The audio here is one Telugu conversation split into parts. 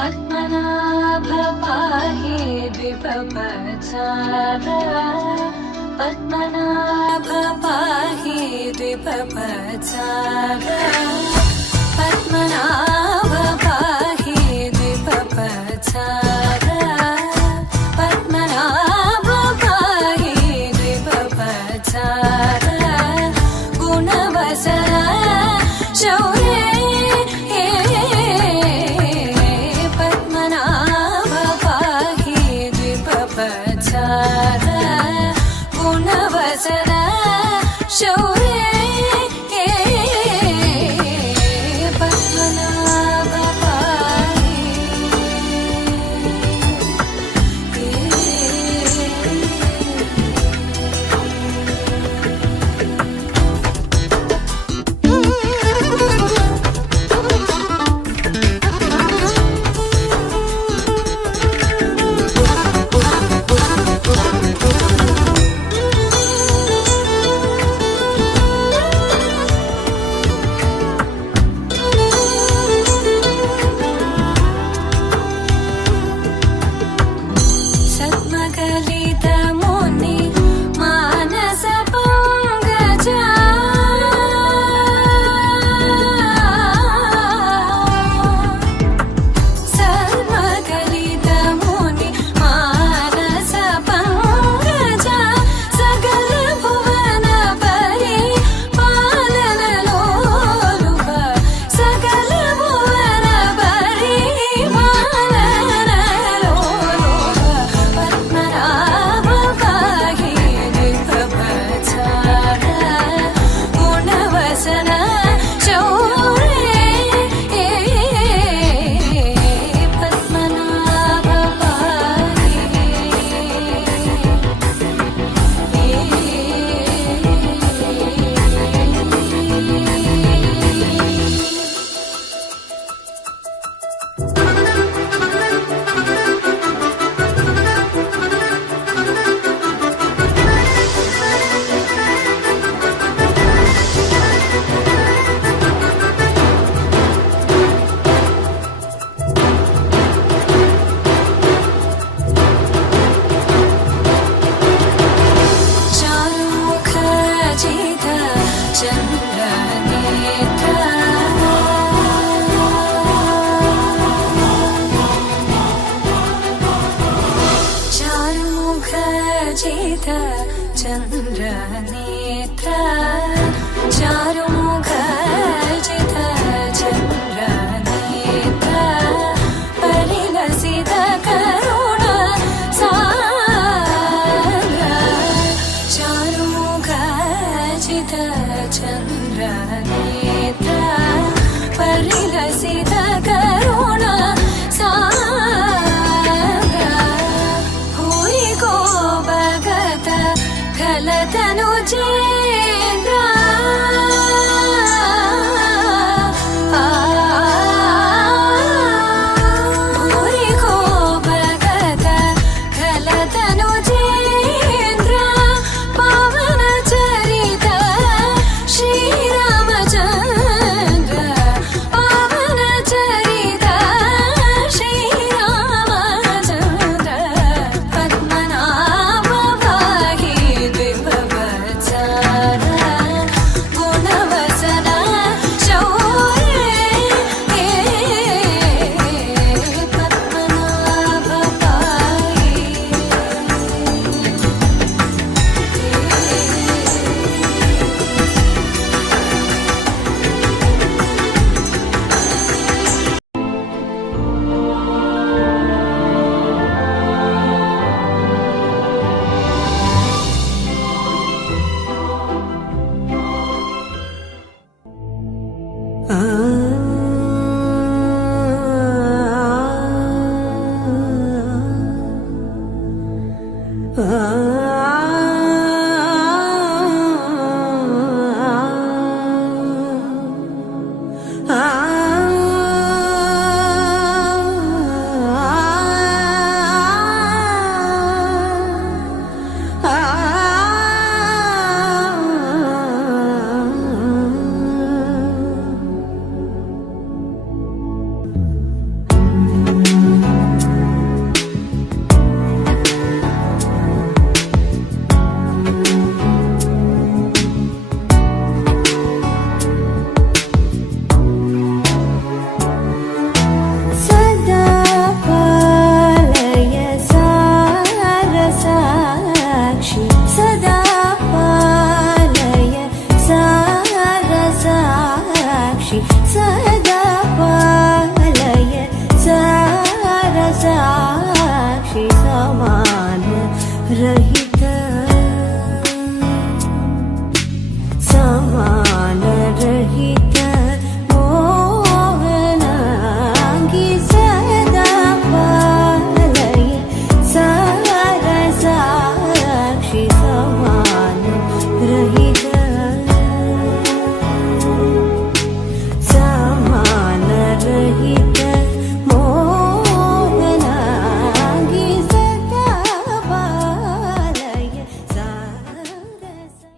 पद्मनाभ पाहि द्विपपचार पद्मनाभ पाहि द्विपपचार पद्मनाभ पाहि द्विपपचार पद्मनाभ पाहि द्विपपचार गुणवसर शौर्य चन्द्रनेत्र चारुमुखजित चन्द्रनेत्र चारुमुखजित चन्द्रनेत्र परिलसित करुण सान्द्र चारुमुखजित चन्द्रनेत्र परिलसित करुण सान्द्र भूरि को भगत खलतनुजेन्द्र भूरि को भगत खलतनुजेन्द्र पावन चरित श्रीरामचन्द्र पावन चरित श्रीरामचन्द्र पद्मनाभ पाहि द्विभवत्सर गुणवसन शौर्ये पद्मनाभ पाहि सदा पालय सारसाक्षि सदा पालय सारसाक्षि सदा पालय सारसाक्षि समान रहित समान रहित मोहनांगी सदा पालय सारसाक्षि समान रहित समान रहित मोहनांगी सदा पालय सारसाक्षि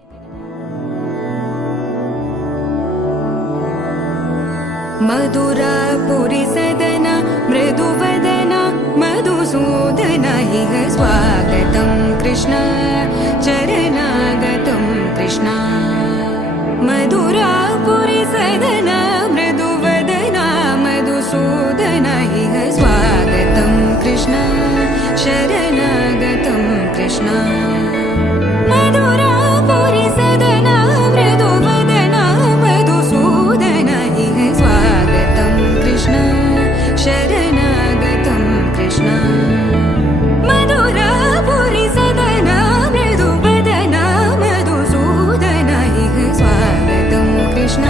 मधुरापुरि सदन मृदुवदन मधुसूदन इह स्वागतं कृष्ण चरणागतं कृष्ण मधुरापुरि सदन मृदुवदन मधुसूदन इह स्वागतं कृष्ण शरणागतं कृष्ण मधुरापुरि सदन मृदुवदन मधुसूदन इह स्वागतं कृष्ण शरणागतं कृष्ण मधुरापुरि सदन मृदुवदन मधुसूदन इह स्वागतं कृष्ण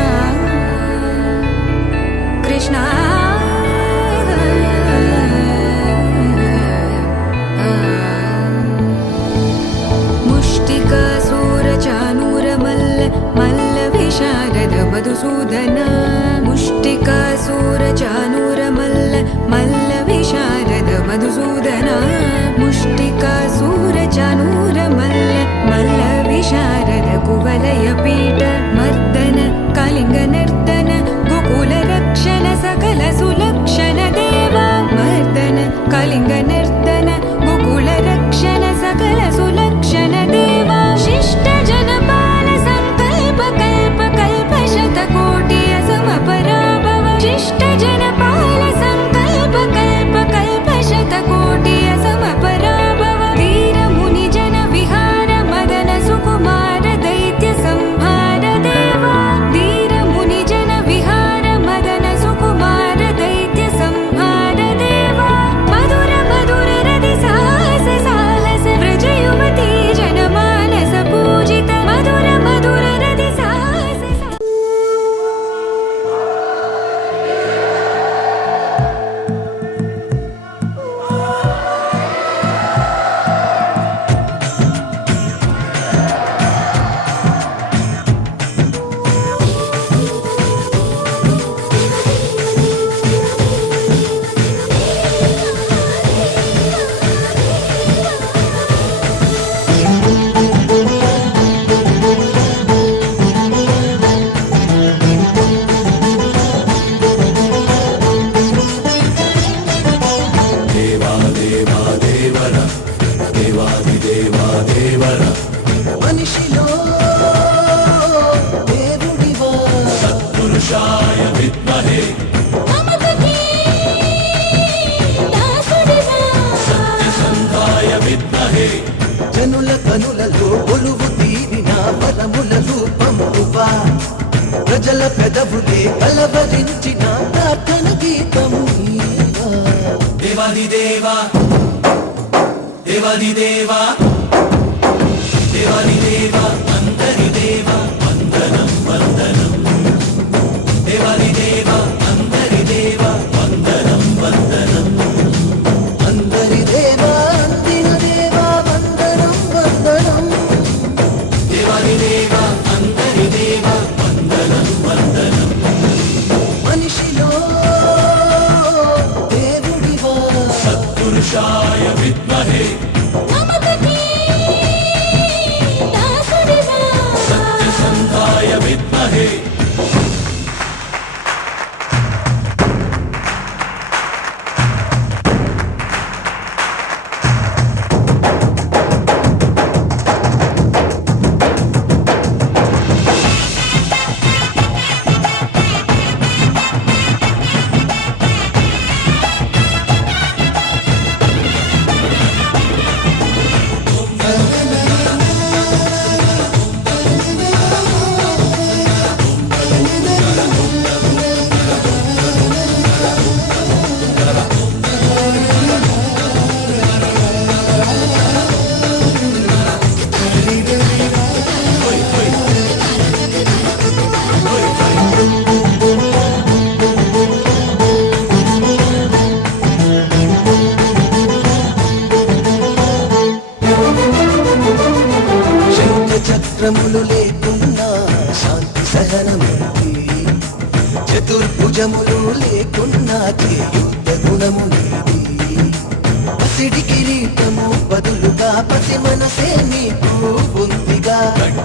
कृष्ण मुष्टिकासूरचानूरमल्ल मल्लविशारद मधुसूदन मुष्टिकासूरचानूरमल्ल मल्लविशारद मधुसूदन मुष्टिकासूरचानूरमल्ल मल्लविशारद कुवलयपीठ मर्दन कलिङ्गनर्दन गोकुलरक्षण सकल सुलक्षण देव मर्दन कलिङ्गनर्दन गोकुलरक्षण सकल सुलक्षण देव शिष्ट जनपाल संकल्प कल्प కలకల పెదవులే కలవరించిన ప్రార్థన గీతం నీవా. దేవాది దేవా దేవాది దేవా దేవాది దేవా అందరి దేవా వందనం వందనం. దేవాది దేవా అందరి దేవా వందనం వందనం. అందరి దేవా అందిన దేవా వందనం వందనం. దేవాది దేవా అందరి దేవా వందనం వందనం. మనిషిలో దేవుడివా సత్పురుషాయ విద్మహే సత్యసంధాయ విద్మహే. చక్రములు లేకున్నా శాంతి సహనమూర్తి. చతుర్భుజములు లేకున్నా యుద్ధ గుణము నీది. పసిడి కిరీటము బదులుగా పసి మనసే నీకు ఉందిగా.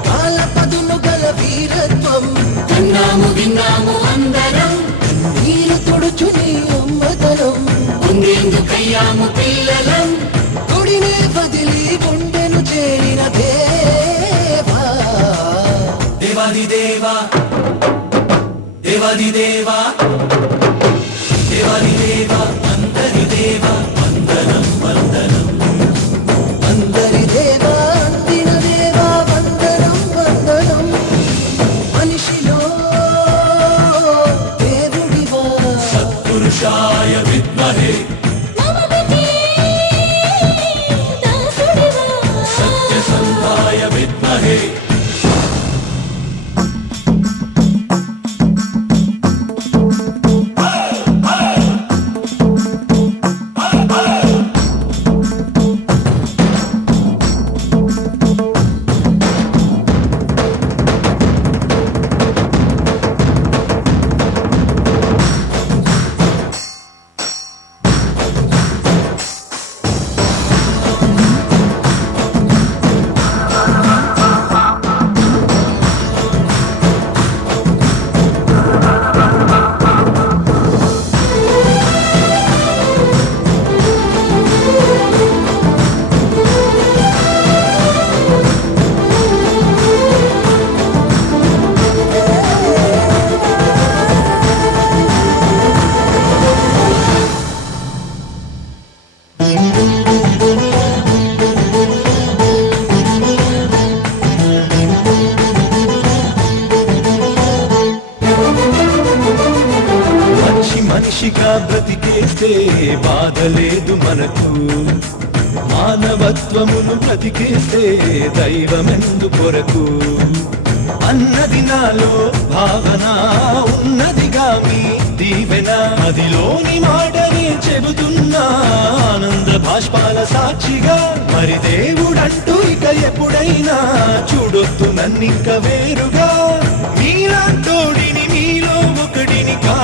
కాల పదులు గల వీరత్వం కన్నాము విన్నాము అందరం. నీరు తొడుచు నీ అమ్మతనం ఉండేందుకయ్యాము పిల్లలం. గుడినే వదిలి గుండెను చేరిన దేవా. దేవాది దేవా దేవాది దేవా దేవాది దేవా అందరి దేవా వందనం వందనం. అందరి దేవా అందిన దేవా వందనం వందనం. మనిషిలో దేవుడివా సత్పురుషాయ విద్మహే సత్యసంధాయ విద్మహే. మనిషిగా బ్రతికేస్తే బాధ లేదు మనకు. మానవత్వమును బ్రతికేస్తే దైవమెందు కొరకు. అన్నది నాలో భావన ఉన్నదిగా మీ దీవెన. అదిలోని మాటని చెబుతున్నా ఆనంద బాష్పాల సాక్షిగా. మరి దేవుడంటూ ఇక ఎప్పుడైనా చూడొద్దు నన్నింక వేరుగా. మీలాంటోడిని మీలో ఒకడిని కా.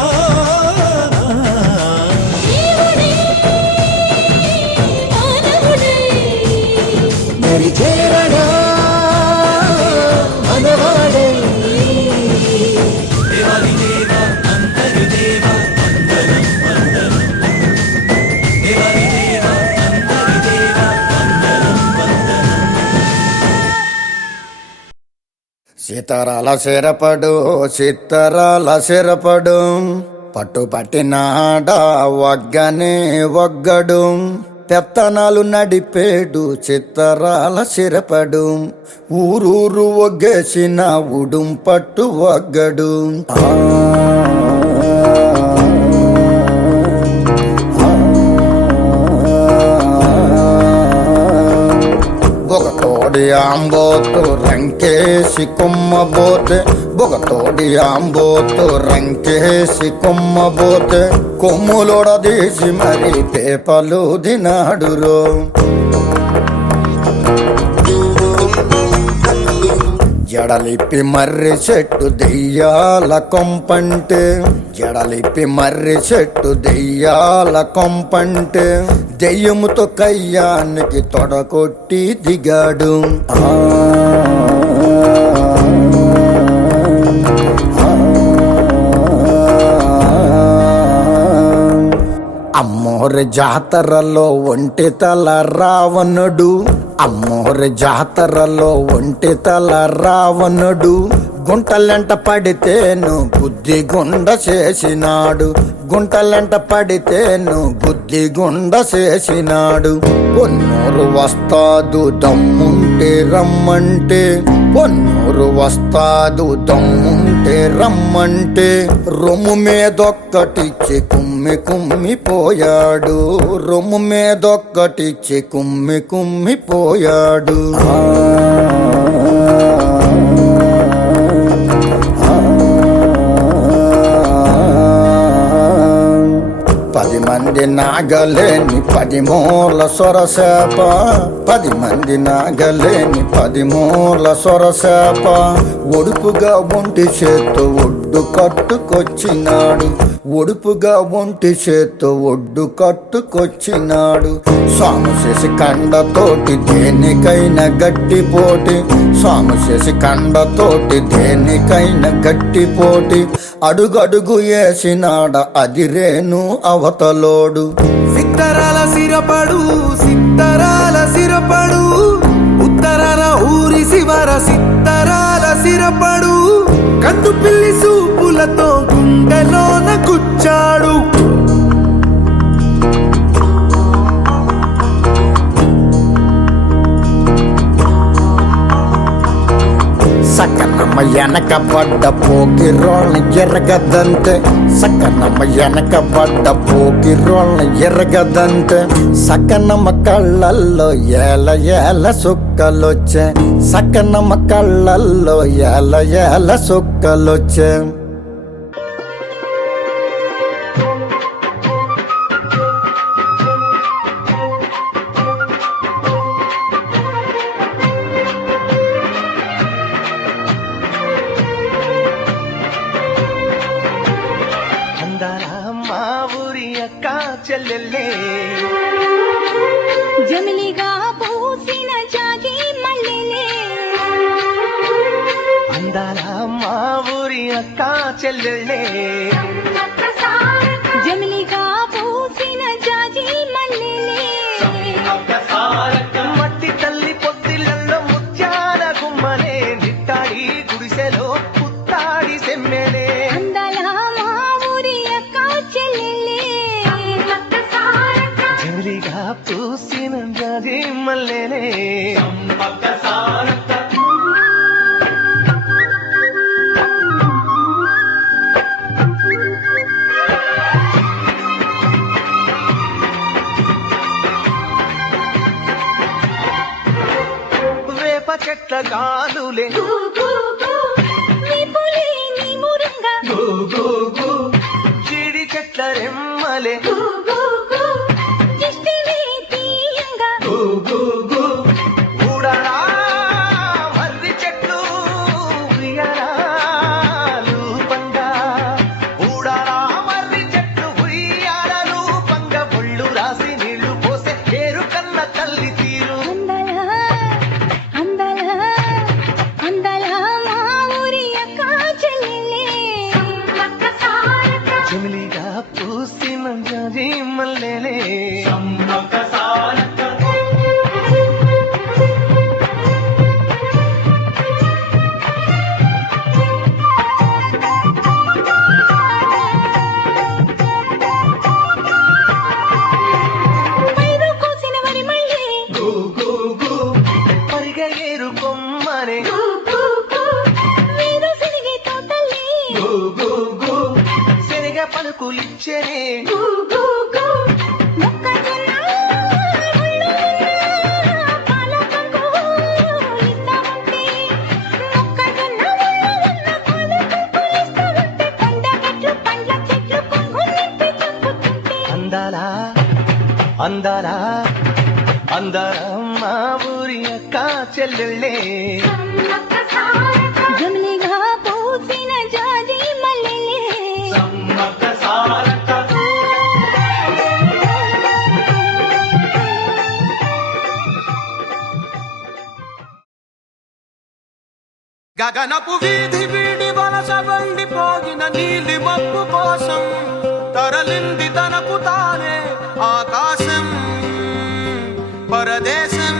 చేరడా మనవాడే. దేవాది దేవా అందరి దేవా వందనం వందనం. దేవాది దేవా అందరి దేవా వందనం వందనం. సీతారాల శరపడు సీతారాల శరపడు పట్టు పట్టినాడ ఒగ్గనే ఒగ్గడు. పెత్తనాలు నడిపేడు చిత్తరాల సిరపడు ఊరూరు ఒగ్గేసిన ఉడుం పట్టు ఒగ్గడు బొగతోడి ఆంబోతు రంకేసి కొమ్మబోతే బొగతోడి ఆంబోతు రంకేసి కొమ్మబోతే కొమ్ములొడదీసి మరి పేపలు దినాడురో జడలిప్పి మర్రి చెట్టు దెయ్యాల కొంపంటే జడలిప్పి మర్రి చెట్టు దెయ్యాల కొంపంటే దెయ్యముతో కయ్యానికి తొడకొట్టి దిగాడు అమ్మోరి జాతరలో ఒంటి తల రావణుడు అమ్మోరి జాతరలో ఒంటి తల రావణుడు గుంటలెంట పడితేను బుద్ధి గుండ చేసినాడు గుంటలెంట పడితేను బుద్ధి గుండ చేసినాడు పొన్నూరు వస్తాదు దమ్ముంటే రమ్మంటే పొన్నూరు వస్తాదు దమ్ముంటే రమ్మంటే రొమ్ము మీదొక్కటిచ్చి కుమ్మి కుమ్మిపోయాడు రొమ్ము మీదొక్కటిచ్చి కుమ్మి కుమ్మిపోయాడు పది మంది నాగలేని 10 మూల సొరసేప 10 మంది నాగలేని 10 మూల సొరసేప ఒడుపుగా ఒంటి చేత్తో ఒడ్డు కట్టుకొచ్చినాడు ఒడుపుగా ఒంటి చేత్తో ఒడ్డు కట్టుకొచ్చినాడు స్వామి చేసి కండతోటి దేనికైనా గట్టిపోటి స్వామి చేసి కండతోటి దేనికైనా గట్టిపోటి అడుగడుగు వేసినాడ అదిరేను అవతలోడు సిత్తరాల సిరపడు సిత్తరాల సిరపడు ఉత్తరాల ఊరి శివర సిత్తరాల సిరపడు కందు పిల్లి సూపులతో గుండెలోన గుచ్చాడు సకనమ్మ వెనక పడ్డ పోకిరోళ్ళని ఎరగదంతే సకనమ్మ వెనక పడ్డ పోకిరోళ్ళని ఎరగదంతే సకనమ్మ కళ్ళల్లో ఏల ఏల సుక్కలొచ్చే సకనమ్మ కళ్ళల్లో ఏల ఏల సుక్కలొచ్చే చెల్లెల్లే జమిలిగా పూసిన జాజి మల్లెలే అందాల మా ఊరి అక్క చెల్లెల్లే జమిలిగా పూసిన జాజి మల్లెలే మట్టి తల్లి పొత్తిళ్ళల్లో ముత్యాల గుమ్మనే నిట్టాడి గుడిసెలో పుత్తాడి సెమ్మెనే పూసిన జాజి మల్లెలే వేప చెట్ల గాలులే జీడి చెట్ల రెమ్మలే ఊడరా మర్రి చెట్లు ఉయ్యారాలు పండ ఊడరా మర్రి చెట్లు ఉయ్యారాలు పంగ ఒళ్ళు రాసి నీళ్లు పోసే ఏరు కన్న తల్లి తీరు పలుకులిచ్చనే గు గు గు మొక్కజొన్న ముళ్ళు ఉన్న పాలకంకు ఇస్తా ఉంటే మొక్కజొన్న ముళ్ళు ఉన్న పాలకంకు ఇస్తా ఉంటే కొండగట్లు పండ్ల చెట్లు కొంగు నింపి చంపుతుంటే అందాలా అందాలా అందాల మా ఊరి అక్క చెల్లెళ్ళే జమిలిగా పూసిన జాజి మల్లెలే సమ్మక్క సారక్క గగనపు వీధి వీడి వలస వండిపోగిన నీలి మబ్బు కోసం తరలింది తనకు తానే ఆకాశం పరదేశం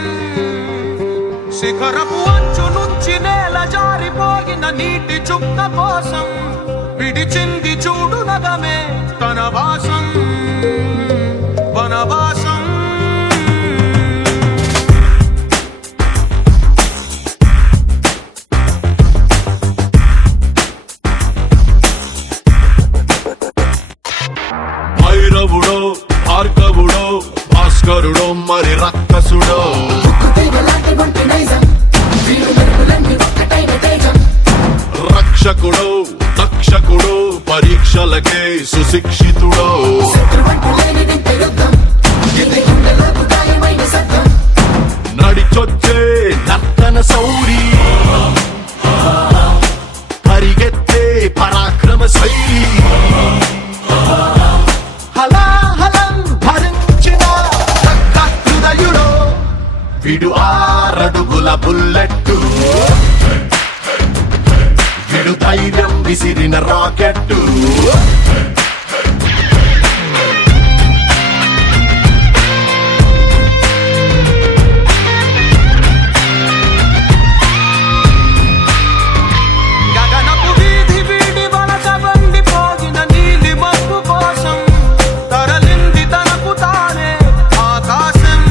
శిఖరపు అంచు నుంచి నేల జారిపోగిన నీటి చుక్క కోసం విడిచింది చూడు నగమే తన వాసం వనవాసం భైరవుడో భార్గవుడో భాస్కరుడో మరి రక్కసుడో రక్షకుడో దక్షకుడో పరీక్షలకే సుశిక్షితుడో నడిచొచ్చే నర్తన సౌరి పరిగెత్తే పరాక్రమ శైలి హలాహలం భరించిన హృదయుడో విడు 6 అడుగుల బుల్లెట్టు విడు ధైర్యం విసిరిన రాకెట్టు గగనపు వీధి వీడి వలస వండిపోగిన నీలి మబ్బు కోసం తరలింది తనకు తానే ఆకాశం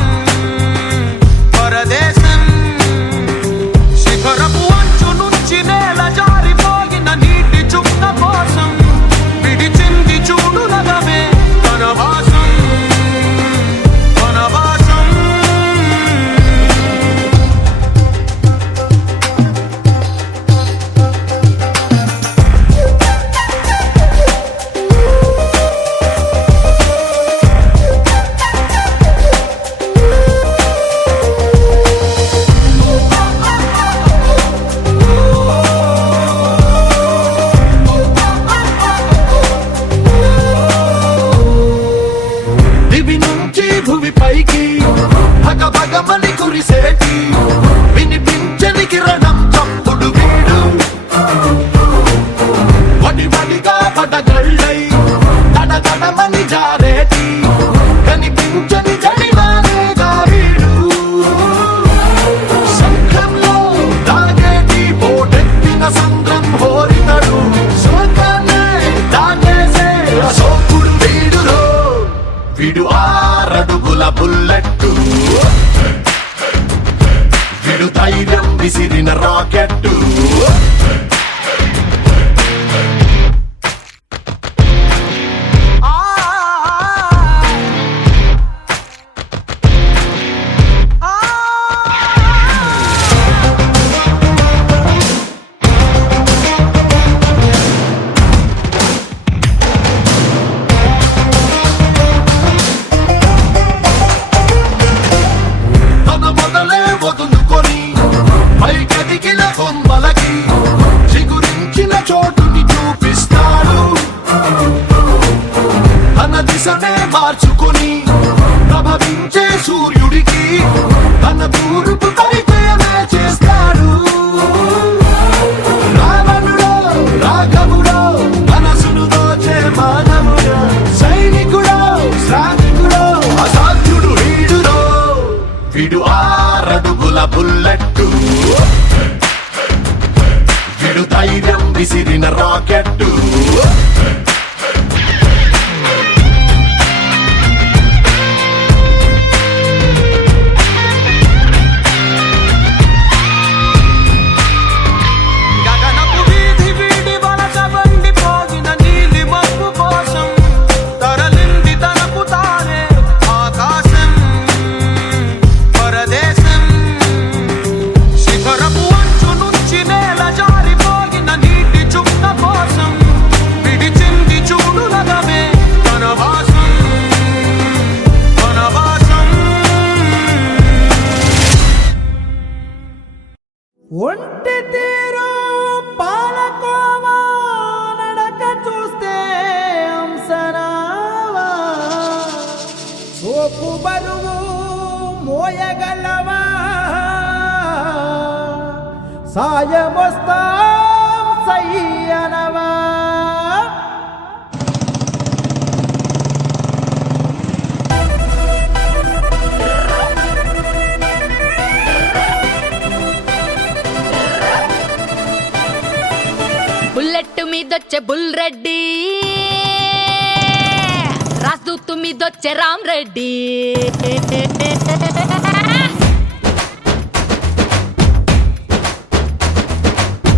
పరదేశం శిఖరపు అంచు నుంచి నేల జారిపోగిన నీటి చుక్క కోసం విడిచింది చూడు నగమే తన వాసం వనవాసం దివి నుంచి భూమి పైకి భగభగమని కురిసేటి వినిపించని కిరణం చప్పుడు వీడు వడి వడిగా పడగళ్ళై తడగడమని జారేటి కనిపించని జడివానేగా వీడు సంఘంలో దాగేటి పోటెత్తిన సంద్రం హోరితడు స్వర్గాన్నే దాటేసే అశోకుడు వీడులో విడు 6 అడుగుల బుల్లెట్టు విడు ధైర్యం విసిరిన రాకెట్టు తన మొదలే వదులుకొని పైకెదిగిన కొమ్మలకి చిగురించిన చోటుని చూపిస్తాడు తన దిశనే మార్చుకొని ప్రభవించే సూర్యుడికి తన తూర్పు పరిచయమే చేస్తాడు రావణుడో రాఘవుడో మనసును దోచే మానవుడో సైనికుడో శ్రామికుడో అసాధ్యుడు వీడులో విడు 6 అడుగుల బుల్లెట్టు విడు ధైర్యం విసిరిన రాకెట్టు గగనపు వీధి వీడి వలస వండిపోగిన నీలి మబ్బు కోసం చేయగలవా సాయమొస్తాం సయ్యనవా బుల్లెట్ మీదొచ్చే బుల్ రెడ్డి రాజదూత్ మీదొచ్చే రామ్ రెడ్డి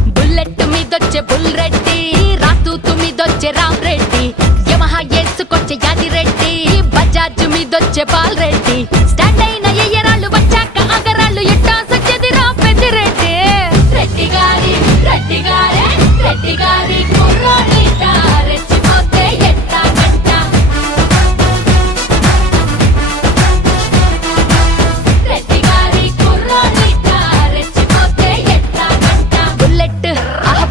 బుల్లెట్ మీదొచ్చే బుల్ రెడ్డి రాజదూత్ మీదొచ్చే రామ్ రెడ్డి యమహా ఏసుకొచ్చే యాది రెడ్డి బజాజ్ మీదొచ్చే బాల్ రెడ్డి స్టాండ్ అయిన ఎయ్యరాళ్ళు వచ్చాక అగరాళ్ళు ఎట్టా సచ్చేది రా పెద్దిరెడ్డి రెడ్డి గారి రెడ్డి గారే రెడ్డి గారి కుర్రోడిట రెచ్చిపోతే ఎట్టా గంట రెడ్డి గారి కుర్రోడిట రెచ్చిపోతే ఎట్టా గంట బుల్లెట్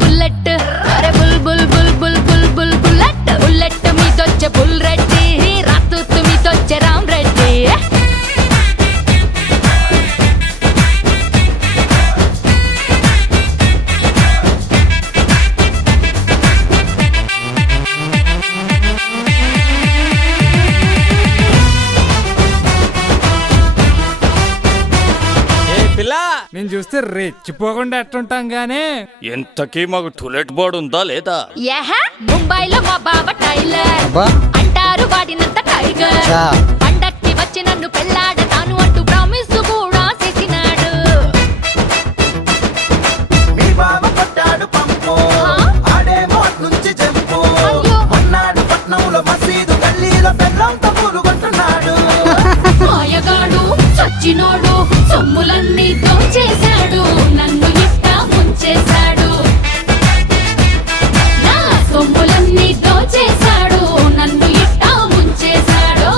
బుల్లెట్ అరే బుల్ బుల్ బుల్ బుల్ బుల్ బుల్ బుల్లెట్ బుల్లెట్ మీదొచ్చే బుల్ రెడ్డి రాతూత్ మీదొచ్చే రామ్ రెడ్డి నేను చూస్తే రెచ్చిపోకుండా ఎట్టుంటాం గానీ ఎంతకీ మాకు టూలెట్ బోర్డు ఉందా లేదా? ముంబైలో మా బావ టైలర్ అంటారు వాడినంత టైగర్ పండక్కి వచ్చి నన్ను పెళ్ళాడతాను అంటూ ప్రామిస్ కూడా చేసినాడు మీ బావ కొట్టాడు పంపు ఆడేమో నుంచి జంపు అయ్యో. మొన్నాడు పట్నంలో మసీదు గల్లీలో బెల్లంతో పూలుగొంటున్నాడు మాయగాడు సచ్చినోడు సొమ్ములన్నీ దోచేశాడు నన్ను ఇట్టా ముంచేశాడు నా సొమ్ములన్నీ దోచేశాడు నన్ను ఇట్టా ముంచేశాడు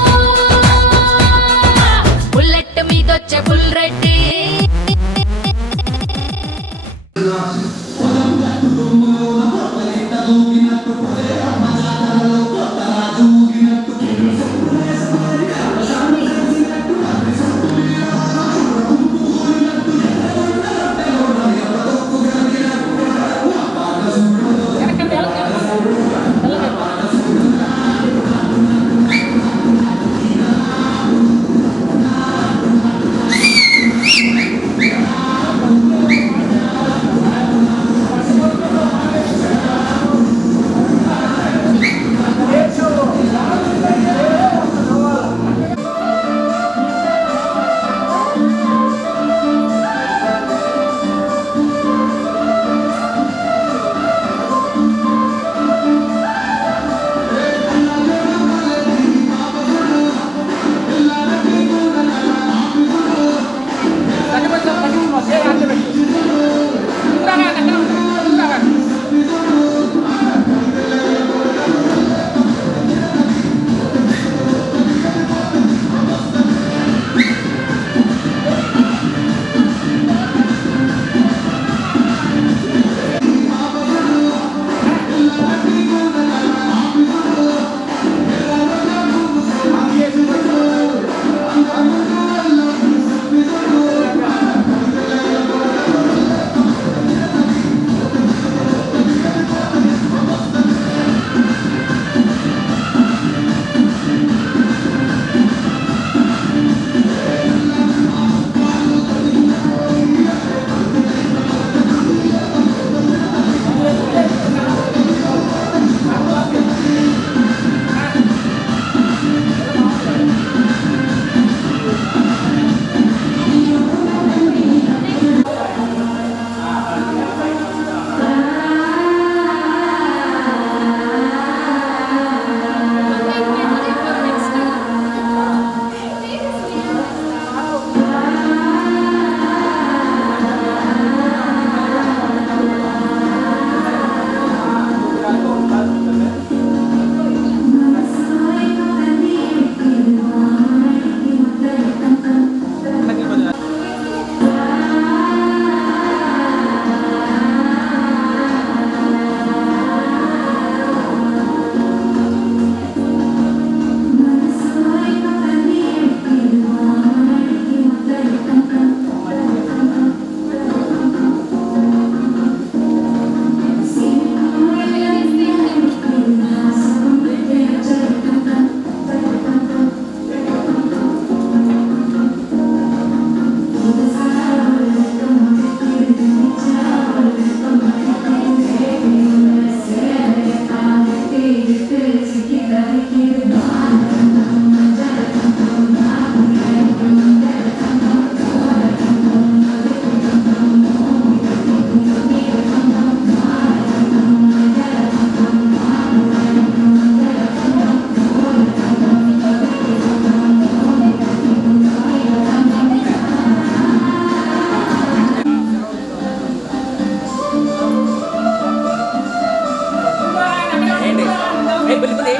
బుల్లి బుల్లి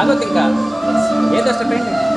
ఆగొద్దు ఇంకా ఏదో పెయింట్